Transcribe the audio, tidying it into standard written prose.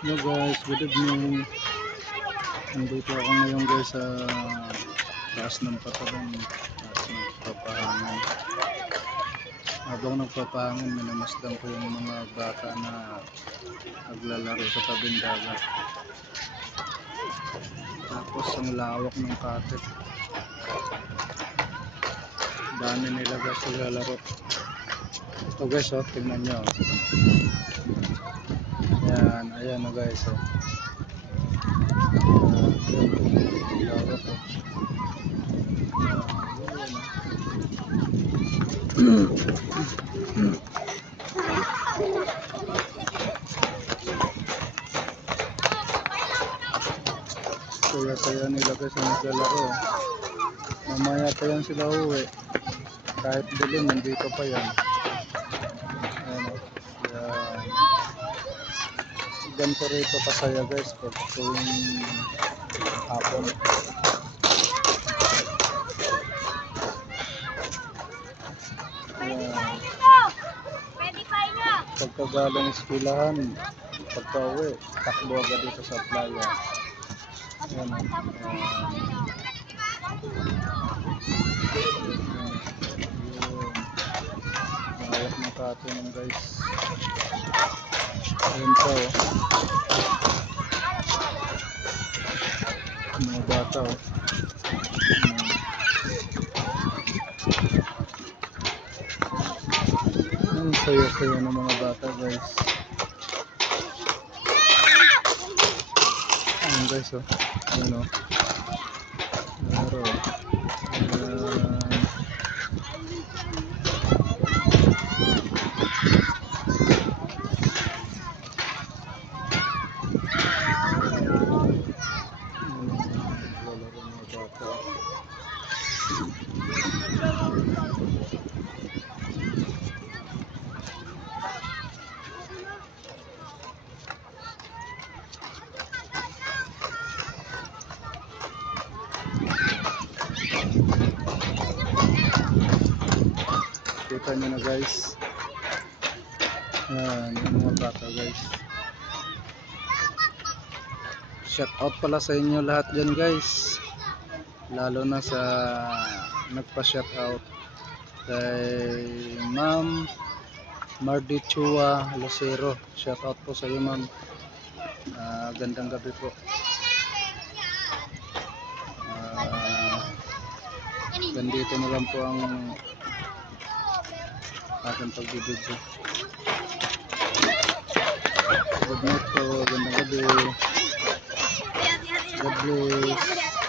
Hello guys, good evening. Nandito ako ngayon guys sa taas ng patalan, taas ng nagpapahangin. Habang nagpapahangin, minamasdan ko yung mga bata na naglalaro sa tabing dagat. Tapos ang lawak ng katet. Dami nila guys naglalaro. Ito guys, oh, tingnan nyo. Ayan na guys, oh. Lawak, oh. Saya-saya nila guys ang naglalaro. Mamaya pa yan sila uwi. Kahit dilim, nandito pa yan. Ayan, oh. Ayan. Ganito rito kasaya guys pag tuwing hapon. Pagka galing eskwelahan, pagka uwi, takbo agad dito sa playa. Ayan, mahawak ng katunan guys. Ayan pa, oh. Mga bata, oh. Ang saya-saya ng mga bata guys. Ayan guys, oh. Ayan, oh. Laro. Kita nyo na guys. Yan, yung mga bata guys. Shout out pala sa inyo lahat dyan guys. Lalo na sa nagpa-shout out kay Ma'am Mardichua Lucero. Shout out po sa iyo ma'am. Gandang gabi po. Ganito na lang po ang aking pagbibidyo. Good night po, gandang gabi. God bless.